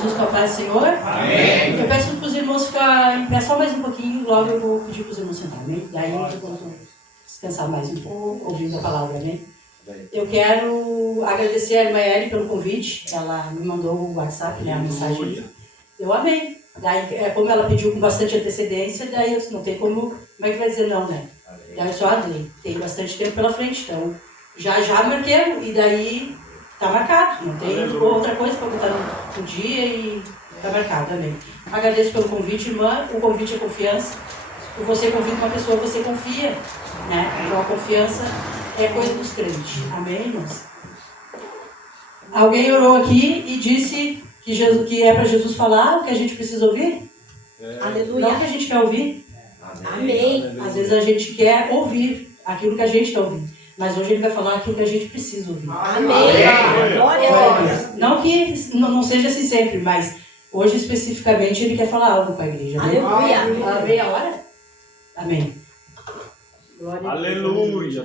Jesus com a paz do Senhor. Amém. Eu peço para os irmãos ficarem em pé só mais um pouquinho, logo eu vou pedir para os irmãos sentar, amém? Daí eu vou descansar mais um pouco, ouvindo a palavra, amém? Eu quero agradecer a irmã Eri pelo convite, ela me mandou o WhatsApp, né, a mensagem. Eu amei. Daí, como ela pediu com bastante antecedência, daí eu disse, não tem como é que vai dizer não, né? Daí eu só tem bastante tempo pela frente, então já marquei, e daí tá marcado, não tem outra coisa para botar no dia e tá marcado, amém. Agradeço pelo convite, irmã, o convite é confiança, se você convida uma pessoa, você confia, né? Então a confiança é coisa dos crentes, amém, irmãos? Alguém orou aqui e disse que é para Jesus falar o que a gente precisa ouvir? Aleluia. Não o que a gente quer ouvir. Amém. Às vezes a gente quer ouvir aquilo que a gente quer ouvir. Mas hoje ele vai falar aquilo que a gente precisa ouvir. Amém. Glória a Deus. Não que não seja assim sempre, mas hoje especificamente ele quer falar algo com a igreja. Aleluia. Amém a hora? Amém. Glória aleluia.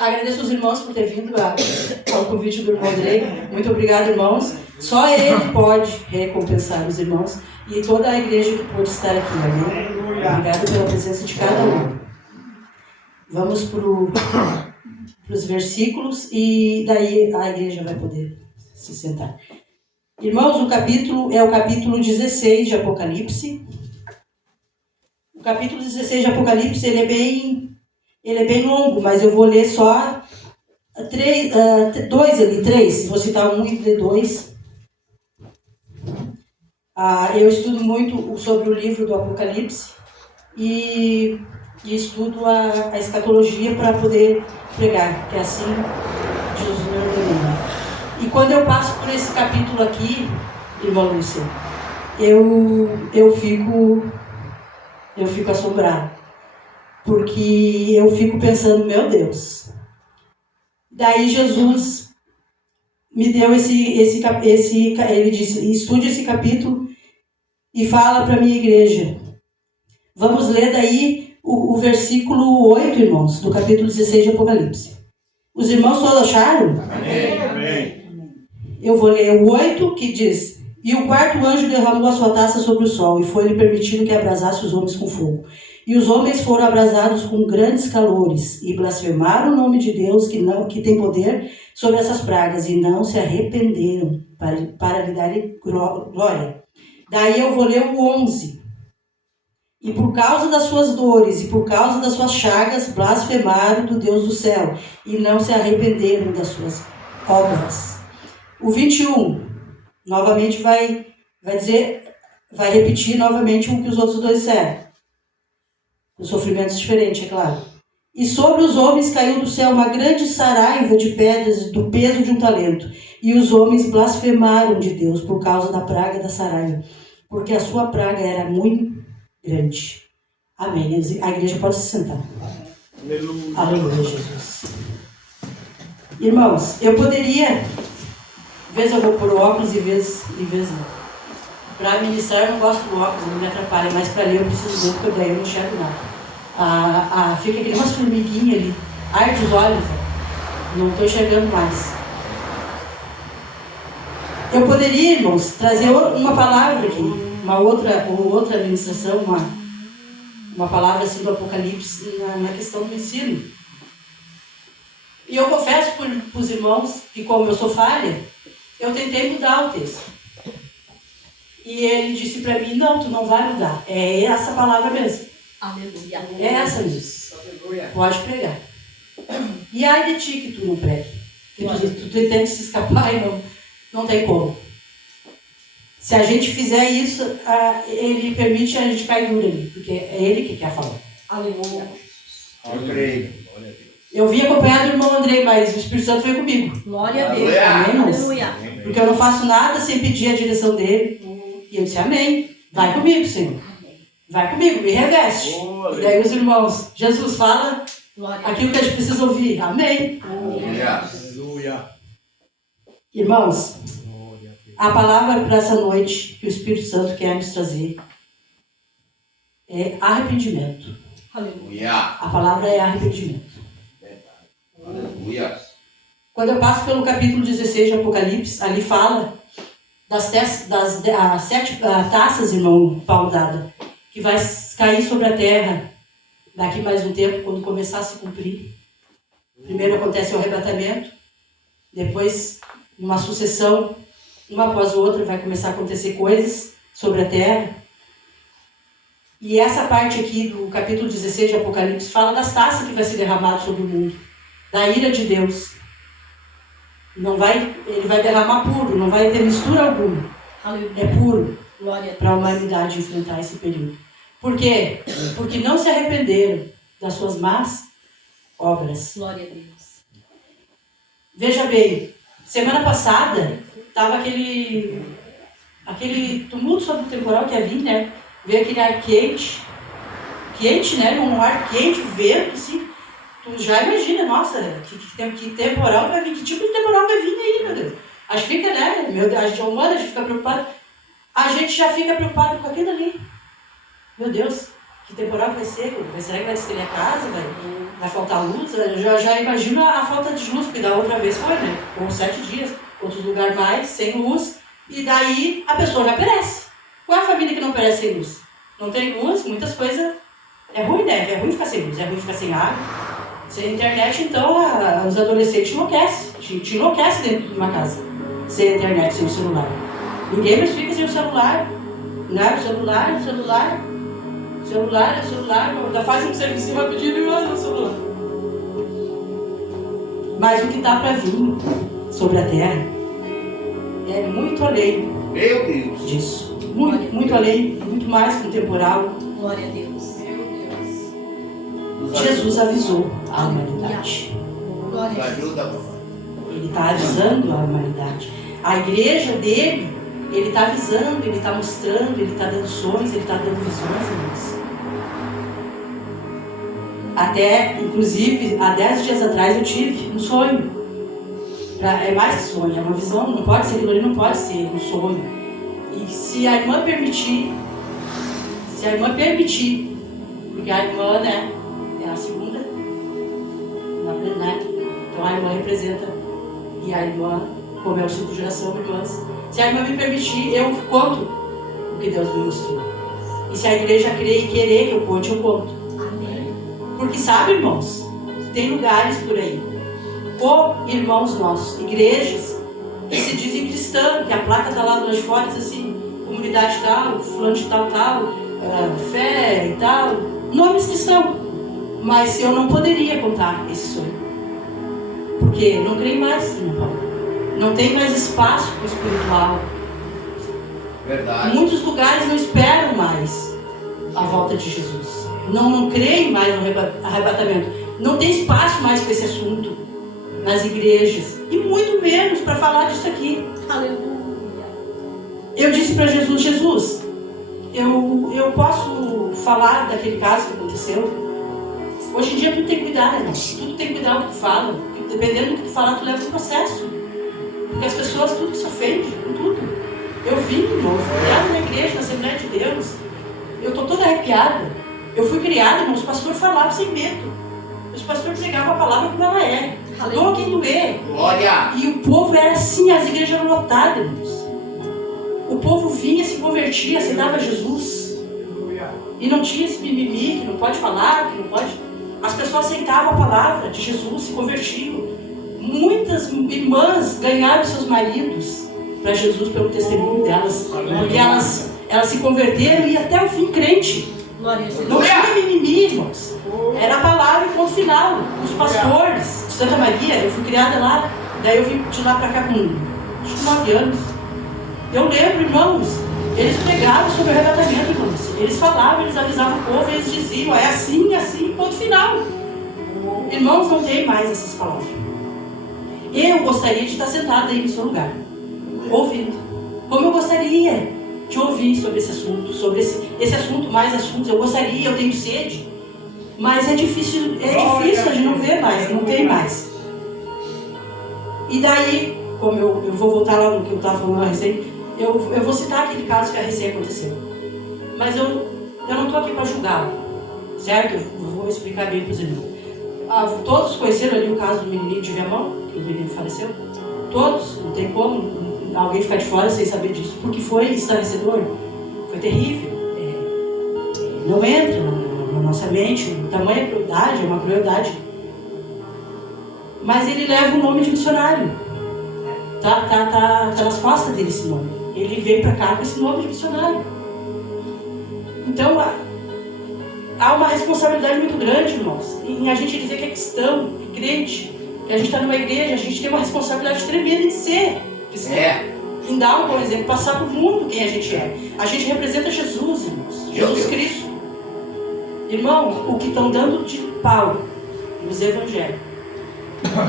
Agradeço os irmãos por ter vindo ao convite do irmão Andrei. Muito obrigado, irmãos. Só ele pode recompensar os irmãos e toda a igreja que pôde estar aqui. Amém? Obrigado pela presença de cada um. Vamos para os versículos e daí a igreja vai poder se sentar. Irmãos, o capítulo é o capítulo 16 de Apocalipse. O capítulo 16 de Apocalipse ele é bem longo, mas eu vou ler só três. Vou citar um e ler dois. Eu estudo muito sobre o livro do Apocalipse e estudo a escatologia para poder pregar, que é assim Jesus me ordenou. E quando eu passo por esse capítulo aqui, irmã Lúcia, eu fico assombrado, porque eu fico pensando, meu Deus. Daí Jesus me deu ele disse, estude esse capítulo e fala para a minha igreja. Vamos ler daí o versículo 8, irmãos, do capítulo 16 de Apocalipse. Os irmãos todos acharam? Amém. Eu vou ler o 8, que diz: E o quarto anjo derramou a sua taça sobre o sol, e foi-lhe permitido que abrasasse os homens com fogo. E os homens foram abrasados com grandes calores, e blasfemaram o nome de Deus, que tem poder sobre essas pragas, e não se arrependeram para lhe darem glória. Daí eu vou ler o 11. E por causa das suas dores e por causa das suas chagas, blasfemaram do Deus do céu, e não se arrependeram das suas obras. O 21, novamente vai repetir novamente o que os outros dois disseram. Os sofrimentos diferentes, é claro. E sobre os homens caiu do céu uma grande saraiva de pedras do peso de um talento. E os homens blasfemaram de Deus por causa da praga da saraiva, porque a sua praga era muito grande. Amém. A igreja pode se sentar. Aleluia. Aleluia, Jesus. Irmãos, eu poderia, vez eu vou por óculos e vez não. Para ministrar eu não gosto do óculos, não me atrapalha, mas para ler eu preciso ver, porque daí eu não enxergo nada. Fica aquele umas formiguinhas ali, arde os olhos, não estou enxergando mais. Eu poderia, irmãos, trazer uma palavra aqui, uma outra ministração, uma palavra assim do Apocalipse na questão do ensino. E eu confesso para os irmãos que, como eu sou falha, eu tentei mudar o texto. E ele disse para mim, não, tu não vai mudar. É essa palavra mesmo. Aleluia. É essa mesmo. Aleluia. Pode pregar. E ai de ti que tu não pregue. Que tu tenta se escapar e não tem como. Se a gente fizer isso, ele permite a gente cair duro ali. Porque é ele que quer falar. Aleluia. Aleluia. Eu vim acompanhado do irmão Andrei, mas o Espírito Santo veio comigo. Glória a Deus. Amém, aleluia. Porque eu não faço nada sem pedir a direção dele. E eu disse, amém. Vai comigo, Senhor. Vai comigo, me reveste. E daí os irmãos, Jesus fala aquilo que a gente precisa ouvir. Amém. Aleluia. Irmãos, a palavra para essa noite que o Espírito Santo quer nos trazer é arrependimento. Aleluia. A palavra é arrependimento. Aleluia. Quando eu passo pelo capítulo 16 de Apocalipse, ali fala as 7 taças, irmão Paulo Dada, que vai cair sobre a terra daqui mais um tempo, quando começar a se cumprir. Primeiro acontece o arrebatamento, depois, numa sucessão, uma após a outra, vai começar a acontecer coisas sobre a terra. E essa parte aqui do capítulo 16 de Apocalipse fala das taças que vai ser derramado sobre o mundo, da ira de Deus. Ele vai derramar puro, não vai ter mistura alguma. É puro para a humanidade enfrentar esse período. Por quê? Porque não se arrependeram das suas más obras. Glória a Deus. Veja bem, semana passada estava aquele tumulto sobre o temporal que ia vir, né? Veio aquele ar quente, né? Um ar quente, vento, assim. Tu já imagina, nossa, que temporal vai vir, que tipo de temporal vai vir aí, meu Deus? A gente fica, né? Meu Deus, a gente fica preocupado. A gente já fica preocupado com aquilo ali. Meu Deus, que temporal vai ser? Será que vai destruir a casa? Vai faltar luz? Eu já imagino a falta de luz, porque da outra vez foi, né? Ou 7 dias, outros lugares mais, sem luz. E daí a pessoa já perece. Qual é a família que não perece sem luz? Não tem luz, muitas coisas. É ruim, né? É ruim ficar sem luz, é ruim ficar sem água. Sem internet, então, os adolescentes te enlouquecem dentro de uma casa. Sem internet, sem o celular. Ninguém mais fica sem o celular. Né? Celular. Ainda faz um serviço rapidinho e olha o celular. Mas o que está para vir sobre a terra é muito além. Meu Deus. Disso. Muito além, muito mais que um temporal. Glória a Deus. Jesus avisou a humanidade. Glória a Deus. Ele está avisando a humanidade. A igreja dele, ele está avisando, ele está mostrando, ele está dando sonhos, ele está dando visões, irmãos. Até, inclusive, há 10 dias atrás eu tive um sonho. É mais que sonho, é uma visão, não pode ser aquilo ali, não pode ser um sonho. E se a irmã permitir, porque a irmã, né, é a segunda, né? Então a irmã representa, e a irmã, como é o ciclo de geração, irmãs, se a irmã me permitir, eu conto o que Deus me mostrou. E se a igreja crer e querer que eu conte, eu conto. Amém. Porque sabe, irmãos, tem lugares por aí, ou irmãos nossos, igrejas que se dizem cristãs, que a placa está lá de fora, diz assim, comunidade tal, fulano de tal, fé e tal, nomes cristãos. Mas eu não poderia contar esse sonho, porque não creio mais, irmão Paulo. Não tem mais espaço para o espiritual. Verdade. Muitos lugares não esperam mais a volta de Jesus. Não creem mais no arrebatamento. Não tem espaço mais para esse assunto nas igrejas. E muito menos para falar disso aqui. Aleluia. Eu disse para Jesus, eu posso falar daquele caso que aconteceu? Hoje em dia tudo tem que cuidar, né? Tudo tem que cuidar do que tu fala. Dependendo do que tu falar, tu leva um processo. Porque as pessoas tudo se ofendem com tudo. Eu fui criada na igreja, na Assembleia de Deus. Eu estou toda arrepiada. Eu fui criada, irmão, os pastores falavam sem medo. Os pastores pregavam a palavra como ela é. Doa quem doer. Glória. E o povo era assim, as igrejas eram lotadas, irmãos. O povo vinha, se convertia, aceitava Jesus. E não tinha esse mimimi, que não pode falar, que não pode... As pessoas aceitavam a palavra de Jesus, se convertiam. Muitas irmãs ganharam seus maridos para Jesus pelo testemunho delas. Porque elas se converteram e até o fim crente. Não tinha mimimi, irmãos. Era a palavra e ponto final. Os pastores de Santa Maria, eu fui criada lá, daí eu vim de lá para cá com 9 anos. Eu lembro, irmãos, eles pregavam sobre o arrebatamento, irmãos. Eles falavam, eles avisavam o povo, eles diziam, é assim, ponto final. Irmãos, não tem mais essas palavras. Eu gostaria de estar sentada aí no seu lugar, ouvindo. Como eu gostaria de ouvir sobre esse assunto, sobre esse assunto, mais assuntos. Eu gostaria, eu tenho sede. Mas é difícil a gente não ver mais, não tem mais. E daí, como eu vou voltar lá no que eu estava falando a recém, eu vou citar aquele caso que a recém aconteceu. Mas eu não estou aqui para julgá-lo, certo? Eu vou explicar bem para os irmãos. Todos conheceram ali o caso do menininho de Viamão, que o menino faleceu? Todos, não tem como. alguém ficar de fora sem saber disso, porque foi estarrecedor, foi terrível. Não entra na nossa mente, o tamanho da crueldade, é uma crueldade. Mas ele leva o nome de missionário. Tá nas costas dele esse nome. Ele veio para cá com esse nome de missionário. Então, há uma responsabilidade muito grande, irmãos, em a gente dizer que é cristão, é crente, que a gente está numa igreja, a gente tem uma responsabilidade tremenda em ser cristão. Em dar um bom exemplo, passar para o mundo quem a gente é. A gente representa Jesus, irmãos. Jesus Cristo. Irmãos, o que estão dando de pau nos evangélicos,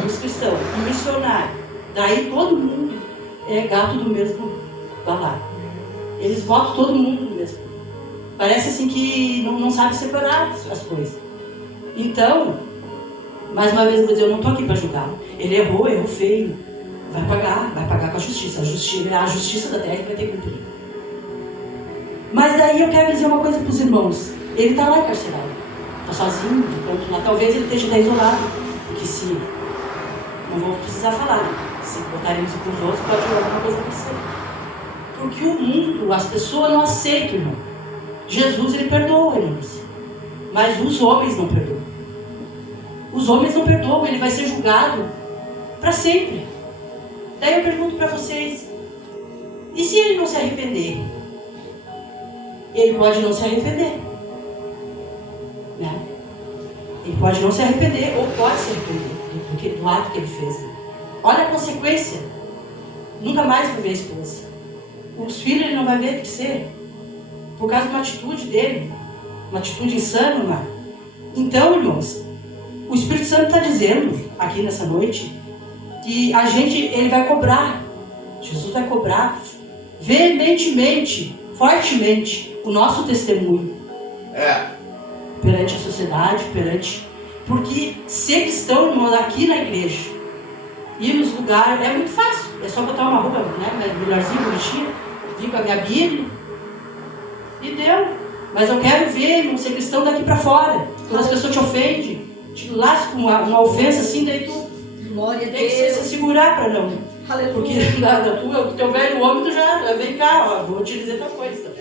nos cristãos, no missionário, daí todo mundo é gato do mesmo balaio. Eles botam todo mundo no mesmo. Parece assim que não sabe separar as coisas. Então, mais uma vez eu vou dizer, eu não estou aqui para julgar. Ele errou feio. Vai pagar com a justiça. A justiça da terra vai ter que cumprir. Mas daí eu quero dizer uma coisa para os irmãos. Ele está lá encarcerado. Está sozinho, pronto lá. Talvez ele esteja até isolado. Porque se... Não vou precisar falar. Né? Se botarem isso para os outros, pode alguma coisa acontecer. Porque o mundo, as pessoas não aceitam, irmão. Jesus, ele perdoa, irmãos. Mas os homens não perdoam. Os homens não perdoam. Ele vai ser julgado para sempre. Daí eu pergunto para vocês. E se ele não se arrepender? Ele pode não se arrepender. Né? Ele pode não se arrepender, ou pode se arrepender do ato que ele fez. Olha a consequência. Nunca mais vai ver a esposa. Os filhos ele não vai ver crescer. Por causa de uma atitude dele. Uma atitude insana, né? Então, irmãos, o Espírito Santo está dizendo aqui nessa noite que a gente, ele vai cobrar. Jesus vai cobrar veementemente, fortemente o nosso testemunho. Perante a sociedade, porque ser cristão, irmãos, aqui na igreja, ir nos lugares, é muito fácil. É só botar uma roupa, né, melhorzinha, bonitinha, vir com a minha Bíblia, e deu. Mas eu quero ver, irmão, ser cristão daqui para fora. Quando as pessoas te ofendem, te lascam uma ofensa assim, daí tu Glória tem que se segurar para não. Aleluia. Porque o teu velho homem, tu já vem cá, ó, vou te dizer tal coisa.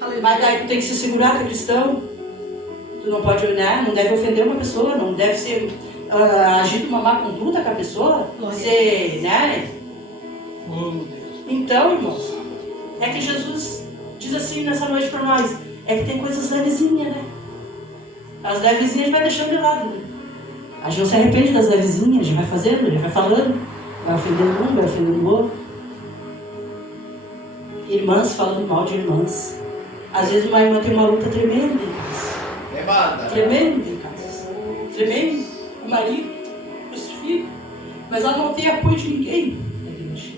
Aleluia. Mas Mas daí tu tem que se segurar, tu é cristão. Tu não pode, né? Não deve ofender uma pessoa, não deve ser agir de uma má conduta com a pessoa, ser, né? Então, irmãos, é que Jesus diz assim nessa noite para nós, é que tem coisas levezinhas, né? As levezinhas a gente vai deixando de lado, né? A gente não se arrepende das levezinhas, a gente vai fazendo, a gente vai falando, vai ofendendo um, vai ofendendo o outro. Irmãs falando mal de irmãs. Às vezes uma irmã tem uma luta tremenda, tremendo em casa, tremendo, o marido, os filhos, mas ela não tem apoio de ninguém na igreja,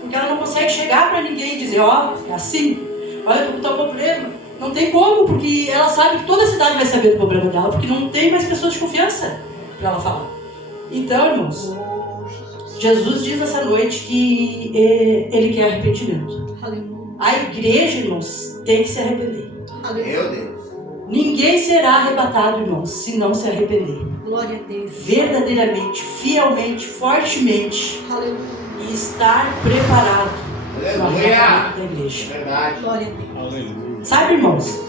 porque ela não consegue chegar para ninguém e dizer, ó, é assim, olha, eu tô com tal problema, não tem como, porque ela sabe que toda a cidade vai saber do problema dela, porque não tem mais pessoas de confiança para ela falar. Então, irmãos, Jesus diz essa noite que ele quer arrependimento. A igreja, irmãos, tem que se arrepender. Meu Deus. Ninguém será arrebatado, irmãos, se não se arrepender. Glória a Deus. Verdadeiramente, fielmente, fortemente. Aleluia. E estar preparado para o Aleluia. arrebatamento da igreja. Verdade. Glória a Deus. Aleluia. Sabe, irmãos?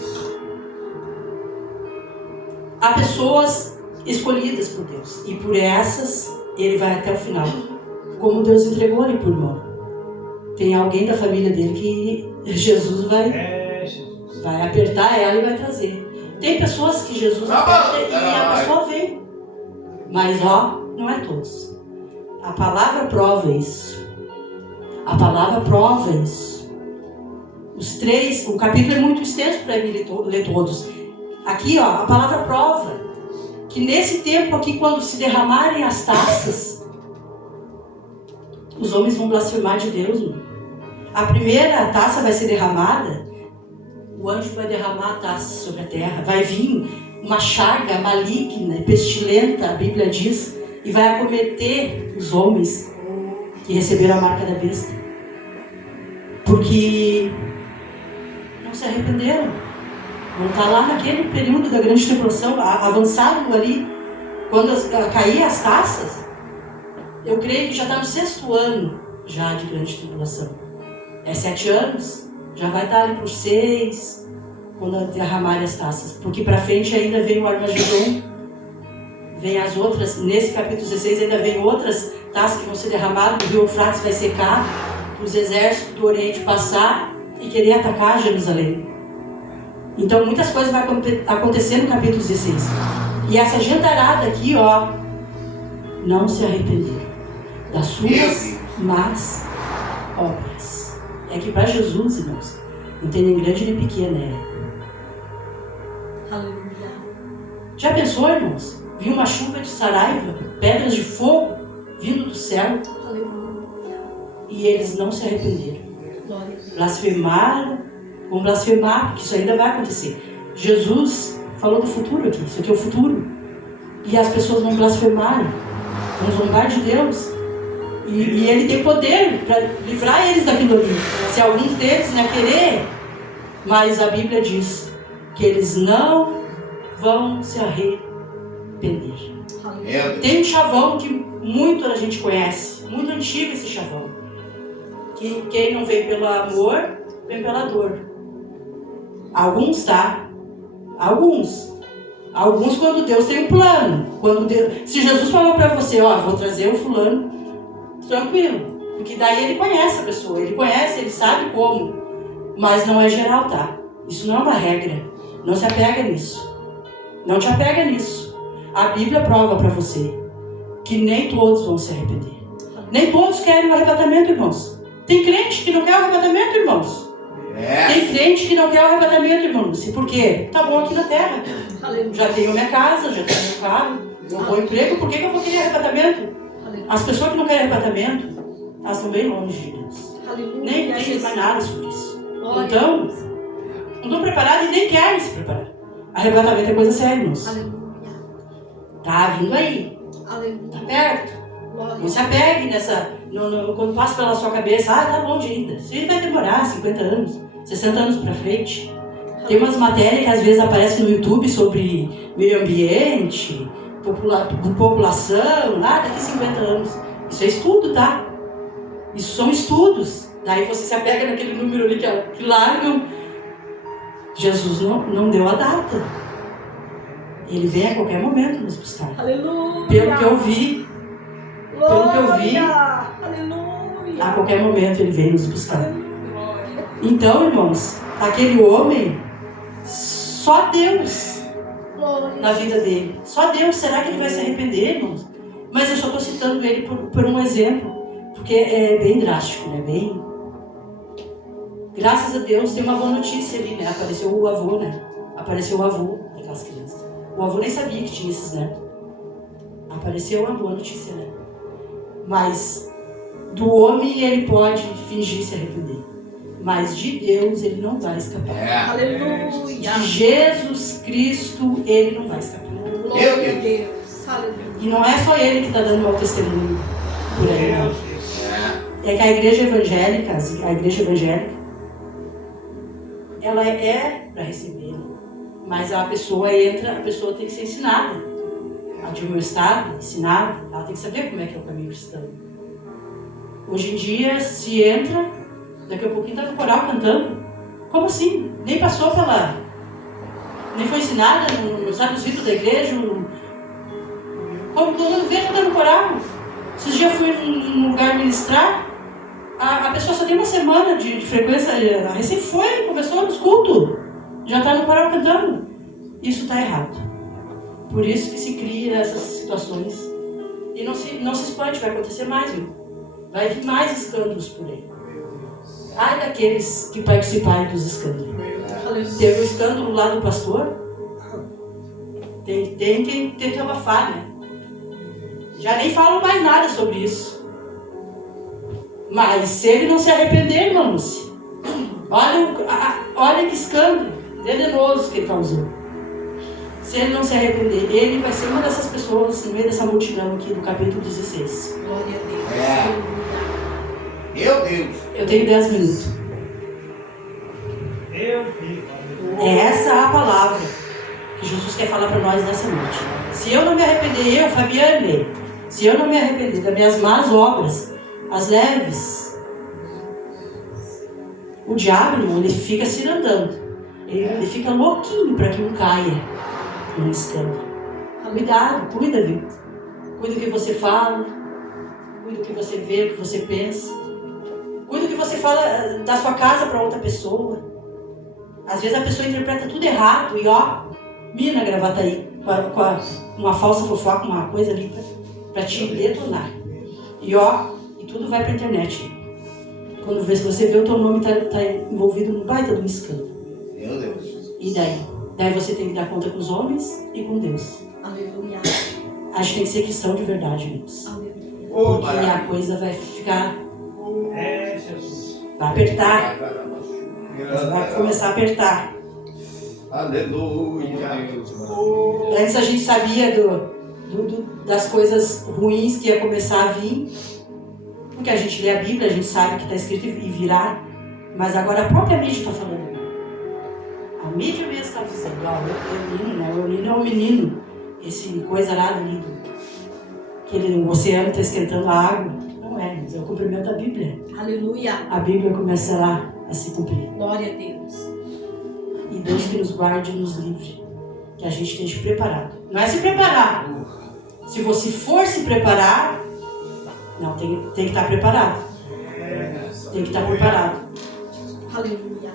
Há pessoas escolhidas por Deus. E por essas, ele vai até o final. Como Deus entregou ele por mão. Tem alguém da família dele que Jesus vai apertar ela e vai trazer. Tem pessoas que Jesus aperta e a pessoa vem. Mas, não é todos. A palavra prova isso. A palavra prova isso. O capítulo é muito extenso para mim ler todos. Aqui, a palavra prova que nesse tempo aqui, quando se derramarem as taças, os homens vão blasfemar de Deus. A primeira taça vai ser derramada, o anjo vai derramar a taça sobre a terra. Vai vir uma chaga maligna, pestilenta, a Bíblia diz, e vai acometer os homens que receberam a marca da besta. Porque não se arrependeram. Vão estar lá naquele período da grande tribulação, avançado ali, quando cair as taças. Eu creio que já está no 6º ano já de grande tribulação. É 7 anos, já vai estar ali por 6, quando derramarem as taças. Porque para frente ainda vem o Armagedon, vem as outras, nesse capítulo 16 ainda vem outras taças que vão ser derramadas, o rio Eufrates vai secar, os exércitos do Oriente passar e querer atacar Jerusalém. Então muitas coisas vão acontecer no capítulo 16. E essa gentarada aqui, ó, não se arrependeram das suas más obras. É que para Jesus, irmãos, não tem nem grande nem pequena. Aleluia. Já pensou, irmãos? Viu uma chuva de saraiva, pedras de fogo vindo do céu, Aleluia. e eles não se arrependeram. Glória a Deus. Blasfemaram, vão blasfemar, porque isso ainda vai acontecer. Jesus falou do futuro aqui, isso aqui é o futuro. E as pessoas vão blasfemar, vão zombar de Deus. E Ele tem poder para livrar eles daquilo ali. Se alguns deles não querer, mas a Bíblia diz que eles não vão se arrepender. Tem um chavão que muito a gente conhece, muito antigo esse chavão. Que quem não vem pelo amor, vem pela dor. Alguns, tá? Alguns quando Deus tem um plano. Se Jesus falou para você, ó, vou trazer o fulano, tranquilo. Porque daí ele conhece a pessoa, ele sabe como. Mas não é geral, tá? Isso não é uma regra. Não se apega nisso. Não te apega nisso. A Bíblia prova para você que nem todos vão se arrepender. Nem todos querem o arrebatamento, irmãos. Tem crente que não quer o arrebatamento, irmãos. Tem crente que não quer o arrebatamento, irmãos. E por quê? Tá bom aqui na terra. Já tenho minha casa, já tenho meu carro, meu bom emprego. Por que eu vou querer arrebatamento? As pessoas que não querem arrebatamento, elas estão bem longe de Deus. Nem tem mais nada sobre isso. Então, não estão preparados e nem querem se preparar. Arrebatamento é coisa séria, irmãos. Tá vindo aí. Tá perto. Não se apegue nessa... quando passa pela sua cabeça, tá longe ainda. Isso aí vai demorar 50 anos, 60 anos pra frente. Tem umas matérias que às vezes aparecem no YouTube sobre meio ambiente, população, daqui 50 anos. Isso é estudo, tá? Isso são estudos. Daí você se apega naquele número ali que largam. Jesus não deu a data. Ele vem a qualquer momento nos buscar. Aleluia. Pelo que eu vi, Aleluia. a qualquer momento ele vem nos buscar. Então, irmãos, aquele homem, só Deus na vida dele. Só Deus. Será que ele vai se arrepender, irmãos? Mas eu só estou citando ele por um exemplo, porque é bem drástico, né? Graças a Deus tem uma boa notícia ali, né? Apareceu o avô daquelas crianças. O avô nem sabia que tinha esses netos. Apareceu uma boa notícia, né? Mas do homem ele pode fingir se arrepender. Mas de Deus ele não vai escapar. Aleluia. De Jesus Cristo ele não vai escapar. Glória a Deus. Aleluia. E não é só ele que está dando mau testemunho por aí, não. É que a igreja evangélica, ela é para receber. Mas a pessoa tem que ser ensinada. Admoestada, ensinada. Ela tem que saber como é que é o caminho cristão. Hoje em dia, se entra, daqui a pouquinho está no coral cantando. Como assim? Nem passou pela... Nem foi ensinada, não sabe os ritos da igreja. Como todo mundo vê, está no coral. Esses dias eu fui num lugar ministrar, a pessoa só tem uma semana de frequência, recém começou nos cultos. Já está no coral cantando. Isso está errado. Por isso que se cria essas situações. E não se espante, vai acontecer mais, viu? Vai vir mais escândalos por aí. Ai daqueles que participarem dos escândalos. Teve um escândalo lá do pastor. Tem que abafar, né? Já nem falam mais nada sobre isso. Mas se ele não se arrepender, irmãos, olha que escândalo venenoso que ele causou. Se ele não se arrepender, ele vai ser uma dessas pessoas no meio dessa multidão aqui do capítulo 16. Glória a Deus. Meu Deus. Eu tenho 10 minutos. É essa a palavra que Jesus quer falar para nós nessa noite. Se eu não me arrepender, Fabiane, se eu não me arrepender das minhas más obras, as leves, O diabo, irmão, ele fica cirandando. Ele fica louquinho para que um caia num escândalo. Cuidado, cuida, viu? Cuida do que você fala, cuida do que você vê, do que você pensa. Cuida do que você fala da sua casa para outra pessoa. Às vezes a pessoa interpreta tudo errado e ó, mina gravata aí, com uma falsa fofoca, uma coisa ali para te detonar. E ó, e tudo vai pra internet. Quando você vê o teu nome tá envolvido num baita de um escândalo. Meu Deus. E daí? Daí você tem que dar conta com os homens e com Deus. Aleluia. A gente tem que ser cristão de verdade, irmãos. Aleluia. Porque a coisa vai ficar... Vai apertar. Vai começar a apertar. Aleluia. Antes a gente sabia das coisas ruins que ia começar a vir. Porque a gente lê a Bíblia, a gente sabe que está escrito e virá. Mas agora a própria mídia está falando. A mídia mesmo está dizendo, ó, o Eulino é um menino. Esse coisa lá ali, o oceano está esquentando a água. Não é, mas é o cumprimento da Bíblia. Aleluia. A Bíblia começará a se cumprir. Glória a Deus. E Deus que nos guarde e nos livre. Que a gente esteja preparado. Não é se preparar. Se você for se preparar, não, tem que estar preparado. Tem que estar preparado. Aleluia.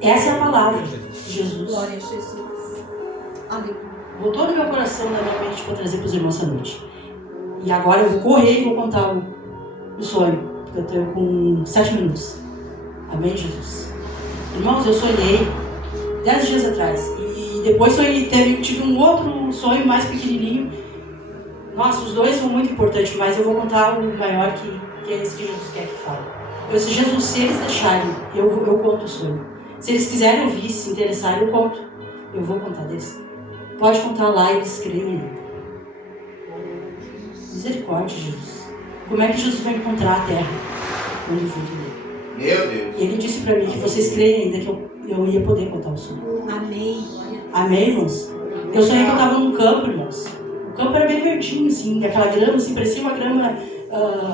Essa é a palavra de Jesus. Glória a Jesus. Aleluia. Botou no meu coração, na minha mente, para trazer para os irmãos essa noite. E agora eu vou correr e vou contar o sonho. Porque eu tenho com 7 minutos. Amém, Jesus? Irmãos, eu sonhei 10 dias atrás. E depois tive um outro sonho mais pequenininho. Nossa, os dois são muito importantes, mas eu vou contar o maior que é esse que Jesus quer que fale. Se Jesus, se eles deixarem, eu conto o sonho. Se eles quiserem ouvir, se interessarem, eu conto. Eu vou contar deles. Pode contar lá e eles creem. Misericórdia, Jesus. Como é que Jesus vai encontrar a terra quando for dele? Meu Deus. Ele disse para mim que vocês creem ainda que eu ia poder contar o sonho. Amém. Amém, irmãos? Eu sonhei que eu estava num campo, irmãos. O campo era bem verdinho, assim, aquela grama, assim, parecia uma grama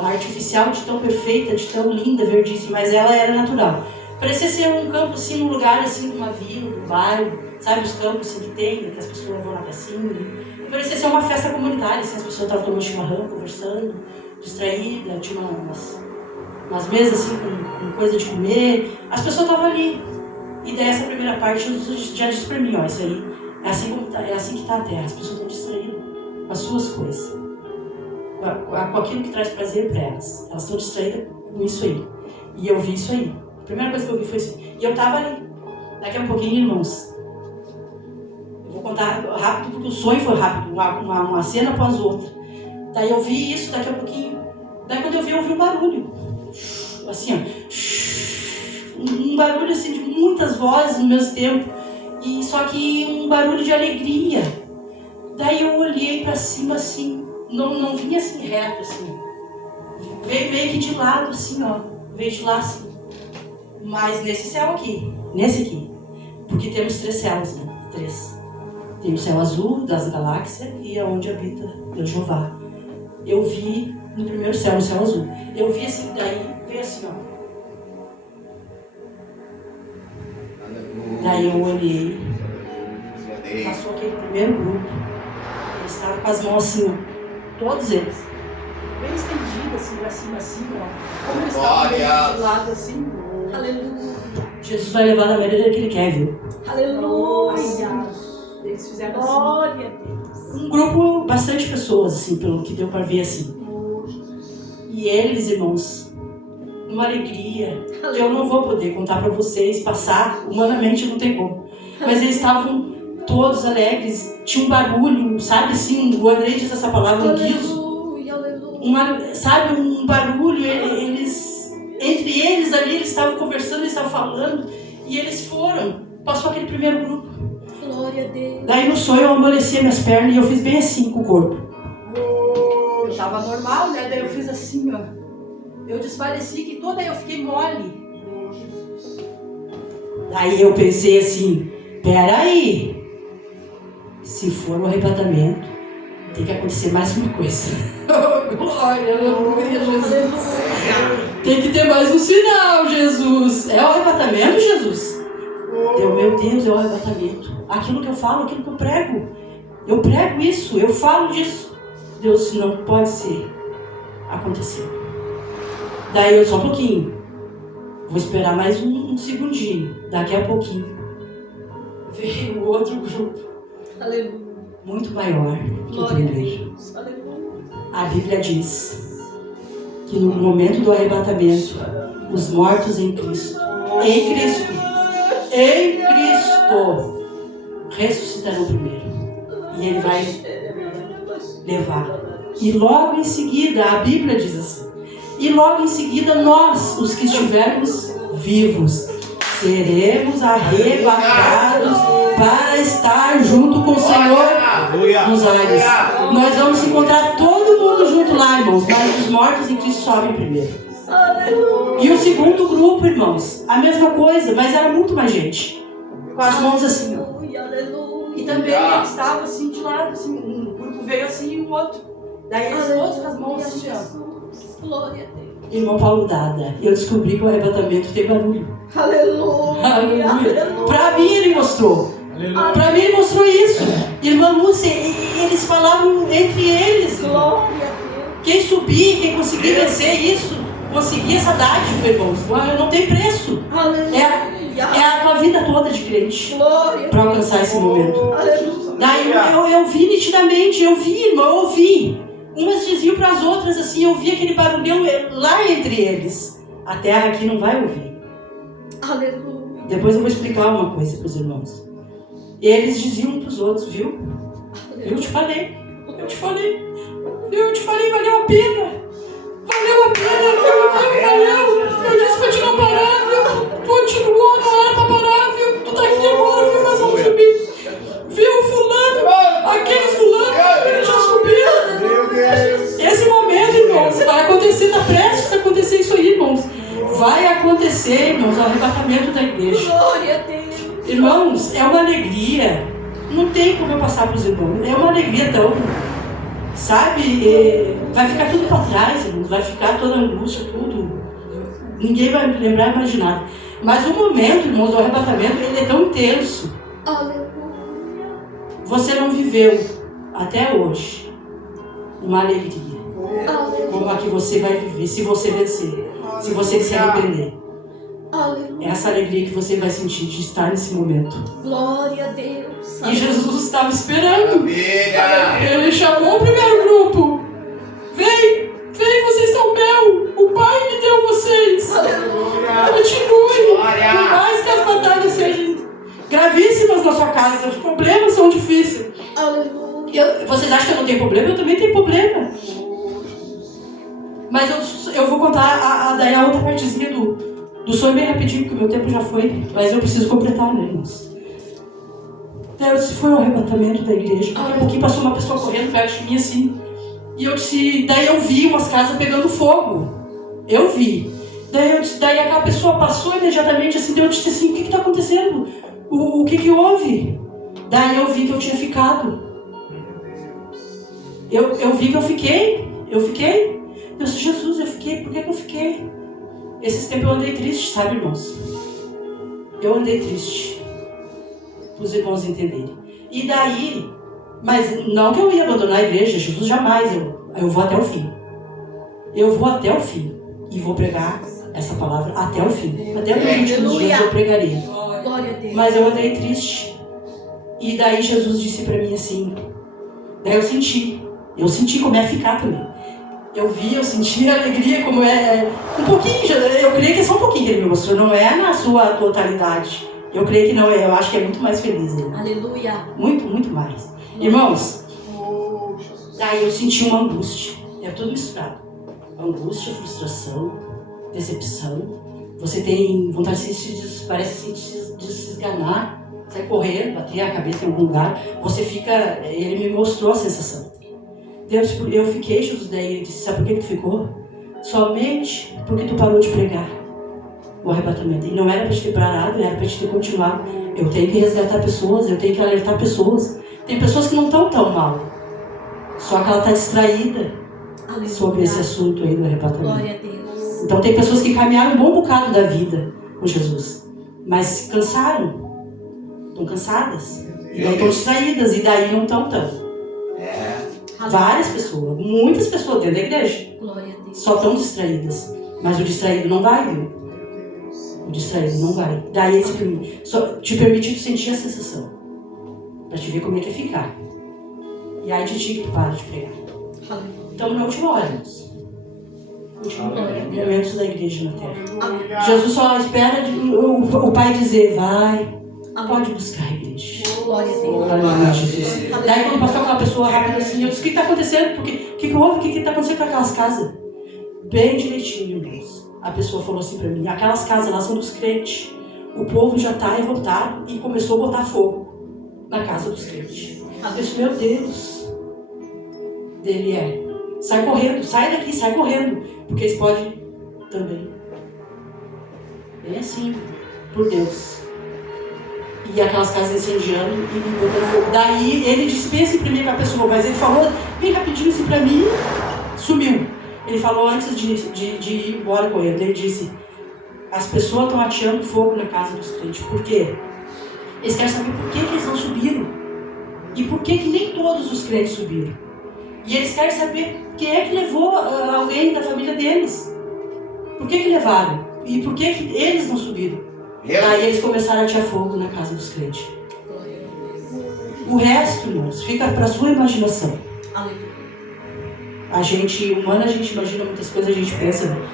artificial, de tão perfeita, de tão linda, verdíssima, mas ela era natural. Parecia ser um campo, assim, num lugar, assim, numa vila, num bairro, sabe, os campos, assim, que tem, que as pessoas vão lá pra cima. E parecia ser uma festa comunitária, assim, as pessoas estavam tomando chimarrão, conversando, distraídas, tinha umas mesas, assim, com coisa de comer, as pessoas estavam ali. E daí, essa primeira parte, Jesus já disse pra mim, ó, isso aí, é assim que tá a terra, as pessoas estão distraídas com as suas coisas, com aquilo que traz prazer para elas. Elas estão distraídas com isso aí. E eu vi isso aí. A primeira coisa que eu vi foi isso. E eu estava ali. Daqui a um pouquinho, irmãos, eu vou contar rápido, porque o sonho foi rápido, uma cena após outra. Daí eu vi isso, daqui a pouquinho. Daí quando eu vi um barulho. Assim, ó. Um barulho assim de muitas vozes no mesmo tempo. E só que um barulho de alegria. Daí eu olhei pra cima assim, não vinha assim reto assim, veio meio que de lado assim, ó, veio de lá assim, mas nesse céu aqui, nesse aqui, porque temos 3 céus, né, 3. Tem o céu azul das galáxias e é onde habita Deus Jeová. Eu vi no primeiro céu, no céu azul, eu vi assim, daí veio assim, ó. Daí eu olhei, passou aquele primeiro grupo. Eles estavam com as mãos assim, ó, todos eles, bem estendidos, assim, pra cima, assim, ó. Como eles estavam meio de lado, assim. Aleluia. Jesus vai levar da maneira que ele quer, viu? Aleluia. Eles fizeram assim. Glória a Deus. Um grupo, bastante pessoas, assim, pelo que deu pra ver, assim. E eles, irmãos, uma alegria. Eu não vou poder contar pra vocês, passar, humanamente não tem como. Mas eles estavam todos alegres, tinha um barulho, sabe assim, o Andrei diz essa palavra, um guiso, sabe, um barulho, entre eles ali, eles estavam conversando, eles estavam falando, e eles passou aquele primeiro grupo. Glória a Deus. Daí no sonho eu amoleci minhas pernas e eu fiz bem assim com o corpo. Eu estava normal, né, daí eu fiz assim, ó, eu desfaleci que toda eu fiquei mole. Daí eu pensei assim, peraí, se for um arrebatamento, tem que acontecer mais uma coisa. Glória, aleluia, Jesus. Tem que ter mais um sinal, Jesus. É o arrebatamento, Jesus? Meu Deus, é o arrebatamento. Aquilo que eu falo, aquilo que eu prego. Eu prego isso, eu falo disso. Deus, não pode ser. Aconteceu. Daí eu só um pouquinho. Vou esperar mais um segundinho. Daqui a pouquinho veio outro grupo. Aleluia. Muito maior que o Glória a primeiro. Deus. Aleluia. A Bíblia diz que no momento do arrebatamento, os mortos em Cristo, ressuscitarão primeiro. E Ele vai levar. E logo em seguida, a Bíblia diz assim, e logo em seguida nós, os que estivermos vivos, seremos arrebatados para estar junto com o Senhor nos ares. Nós vamos encontrar todo mundo junto lá, irmãos, mas os mortos em Cristo sobem primeiro. E o segundo grupo, irmãos, a mesma coisa, mas era muito mais gente, com as mãos assim, ó. E também eles estavam assim de lado, assim, um grupo veio assim e o outro. Daí eles todos com as mãos assim, ó. Glória a Deus. Irmão Paulo Dada, eu descobri que o arrebatamento tem barulho. Aleluia. Aleluia. Pra mim ele mostrou. Pra mim ele mostrou isso. Irmã Lúcia, eles falavam entre eles. Glória a Deus. Quem subir, quem conseguir vencer isso, conseguir essa dádiva, irmãos, não tem preço. Aleluia. É a tua vida toda de crente Glória. para alcançar esse momento. Aleluia. Daí eu vi nitidamente, irmão, eu ouvi. Umas diziam para as outras assim, eu vi aquele barulhão lá entre eles. A terra aqui não vai ouvir. Aleluia. Depois eu vou explicar uma coisa para os irmãos. Eles diziam para os outros, viu? Eu te falei, valeu a pena. Valeu a pena, valeu. Eu disse para te não parar, viu? Continuou, não era para parar, viu? Tu tá aqui agora, viu? Nós vamos subir. Viu, fulano? Aquele fulano, ele já subiu. Esse momento, irmãos, vai acontecer, tá prestes a acontecer isso aí, irmãos. Vai acontecer, irmãos, o arrebatamento da igreja. Glória a Deus. Irmãos, é uma alegria. Não tem como eu passar para os irmãos. É uma alegria tão... Sabe? Vai ficar tudo para trás, irmãos. Vai ficar toda a angústia, tudo. Ninguém vai lembrar mais de nada. Mas o momento, irmãos, do arrebatamento, ele é tão intenso. Aleluia. Você não viveu, até hoje, uma alegria. Como a que você vai viver, se você vencer. Se você se arrepender. Aleluia. Essa alegria que você vai sentir de estar nesse momento. Glória a Deus. E Jesus estava esperando. Amiga. Ele chamou o primeiro grupo. Vem, vocês são meu. O Pai me deu vocês. Continue. Por mais que as batalhas sejam gravíssimas na sua casa, os problemas são difíceis. Aleluia. Vocês acham que eu não tenho problema? Eu também tenho problema. Mas eu vou contar daí a outra partezinha do sonho bem rapidinho, porque o meu tempo já foi. Mas eu preciso completar, né, irmãos? Daí eu disse, foi o arrebatamento da igreja. Daqui a pouquinho passou uma pessoa correndo perto de mim assim. E eu disse, daí eu vi umas casas pegando fogo. Eu vi. Daí aquela pessoa passou imediatamente assim, daí eu disse assim, o que está acontecendo? O que houve? Daí eu vi que eu tinha ficado. Eu vi que eu fiquei. Eu disse, Jesus, eu fiquei, por que eu fiquei? Esses tempos eu andei triste, sabe, irmãos? Eu andei triste. Para os irmãos entenderem. E daí, mas não que eu ia abandonar a igreja, Jesus jamais, eu vou até o fim. Eu vou até o fim. E vou pregar essa palavra até o fim. Até os últimos dias eu pregarei. Glória a Deus. Mas eu andei triste. E daí Jesus disse para mim assim. Daí eu senti como é ficar também. Eu senti a alegria como é um pouquinho, eu creio que é só um pouquinho que ele me mostrou, não é na sua totalidade. Eu creio que não é, eu acho que é muito mais feliz ele. Aleluia. Muito, muito mais. Irmãos, daí eu senti uma angústia, é tudo misturado. Angústia, frustração, decepção. Você tem vontade parece assim, de se esganar, sai correndo, bater a cabeça em algum lugar. Você fica, ele me mostrou a sensação. Deus, eu fiquei, Jesus, daí ele disse, sabe por que tu ficou? Somente porque tu parou de pregar o arrebatamento. E não era para te ter parado, era para te ter continuado. Eu tenho que resgatar pessoas, eu tenho que alertar pessoas. Tem pessoas que não estão tão mal, só que ela está distraída sobre esse assunto aí do arrebatamento. Glória a Deus. Então tem pessoas que caminharam um bom bocado da vida com Jesus, mas cansaram, estão cansadas, e daí estão distraídas, e daí não estão tão. Várias pessoas, muitas pessoas dentro da igreja, Glória a Deus. só estão distraídas, mas o distraído não vai, viu? O distraído não vai. Daí só te permite tu sentir a sensação, pra te ver como é que é ficar. E aí de ti que tu para de pregar. Aleluia. Estamos na última hora, irmãos. Último momentos da igreja na terra. Jesus só espera o Pai dizer, vai, pode buscar a igreja. Glória a Deus. Glória a Jesus. Daí quando passou aquela pessoa rápida assim, eu disse, o que está acontecendo? O que houve? O que está acontecendo com aquelas casas? Bem direitinho, irmãos. A pessoa falou assim para mim, aquelas casas lá são dos crentes. O povo já está revoltado e começou a botar fogo na casa dos crentes. Eu disse, meu Deus. Dele sai correndo, sai daqui, sai correndo. Porque eles podem também. Bem assim, por Deus. E aquelas casas incendiando e botando fogo. Daí ele dispensa imprimir com a pessoa, mas ele falou bem rapidinho assim pra mim, sumiu. Ele falou antes de ir embora correndo, ele disse, as pessoas estão ateando fogo na casa dos crentes. Por quê? Eles querem saber por que eles não subiram. E por que nem todos os crentes subiram. E eles querem saber quem é que levou alguém da família deles. Por que levaram? E por que eles não subiram? Aí eles começaram a atear fogo na casa dos crentes. O resto, irmãos, fica para sua imaginação. A gente imagina muitas coisas, a gente pensa. Né?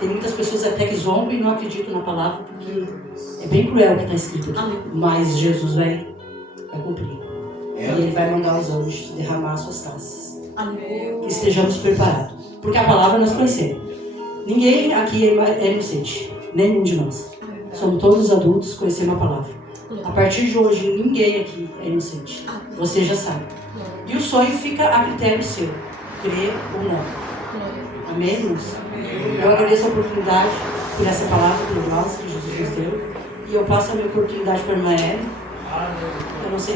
Tem muitas pessoas até que zombam e não acreditam na palavra, porque é bem cruel o que está escrito aqui. Mas Jesus vai cumprir. E Ele vai mandar os anjos derramar as suas taças. Que estejamos preparados. Porque a palavra nós conhecemos. Ninguém aqui é inocente. Nenhum de nós. Somos todos adultos, conhecemos a palavra. A partir de hoje, ninguém aqui é inocente. Você já sabe. E o sonho fica a critério seu. Crer ou não. Amém, irmãos? Eu agradeço a oportunidade por essa palavra gloriosa que Jesus nos deu. E eu passo a minha oportunidade para a irmã Ellen. Eu não sei